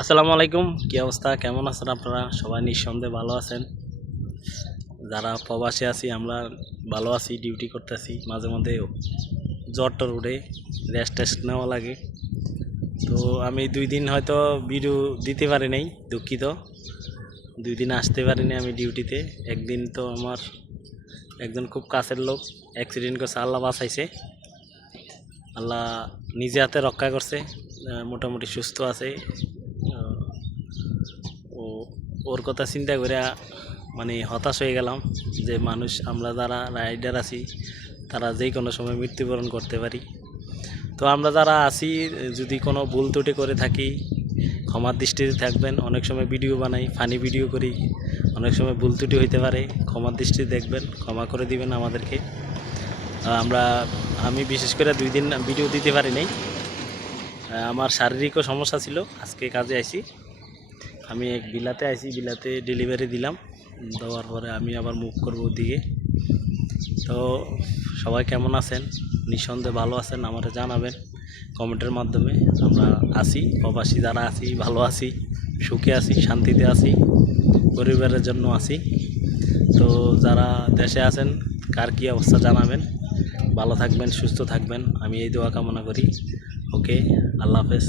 আসসালামু আলাইকুম, কি অবস্থা? কেমন আছেন আপনারা? সবাই নিঃসন্দেহে ভালো আছেন। যারা প্রবাসে আছি আমরা ভালো আছি, ডিউটি করতেছি। মাঝে মধ্যে জ্বর টর উঠে রেস্ট টেস্ট নেওয়া লাগে। তো আমি 2 দিন হয়তো ভিডিও দিতে পারি নাই, দুঃখিত। 2 দিন আসতে পারিনি আমি ডিউটিতে। একদিন তো আমার একজন খুব কাছের লোক অ্যাক্সিডেন্ট করছে, আল্লাহ বাঁচাইছে। আল্লাহ নিজে হাতে রক্ষা করছে। মোটামুটি সুস্থ আছে। আহ, ও ওর কথা চিন্তা করে মানে হতাশ হয়ে গেলাম যে মানুষ আমরা যারা রাইডার আছি তারা যেই কোনো সময় মৃত্যুবরণ করতে পারি। তো আমরা যারা আছি যদি কোনো ভুল ত্রুটি করে থাকি ক্ষমার দৃষ্টিতে থাকবেন। অনেক সময় ভিডিও বানাই, ফানি ভিডিও করি, অনেক সময় ভুল ত্রুটি হইতে পারে, ক্ষমার দৃষ্টিতে দেখবেন, ক্ষমা করে দিবেন আমাদেরকে। আমরা আমি বিশেষ করে 2 দিন ভিডিও দিতে পারি নাই। আমার শারীরিকও সমস্যা ছিল। আজকে কাজে আইছি, আমি এক বিলাতে আইছি, বিলাতে ডেলিভারি দিলাম। দেওয়ার পরে আমি আবার মুভ করবো ওদিকে। তো সবাই কেমন আছেন? নিঃসন্দেহে ভালো আছেন, আমাকে জানাবেন কমেন্টের মাধ্যমে। আমরা আছি, প্রবাসী যারা আছি ভালো আছি, সুখে আছি, শান্তিতে আছি, পরিবারের জন্য আছি। তো যারা দেশে আছেন কার কী অবস্থা জানাবেন। ভালো থাকবেন, সুস্থ থাকবেন, আমি এই দোয়া কামনা করি। ওকে, আল্লাহ হাফেজ।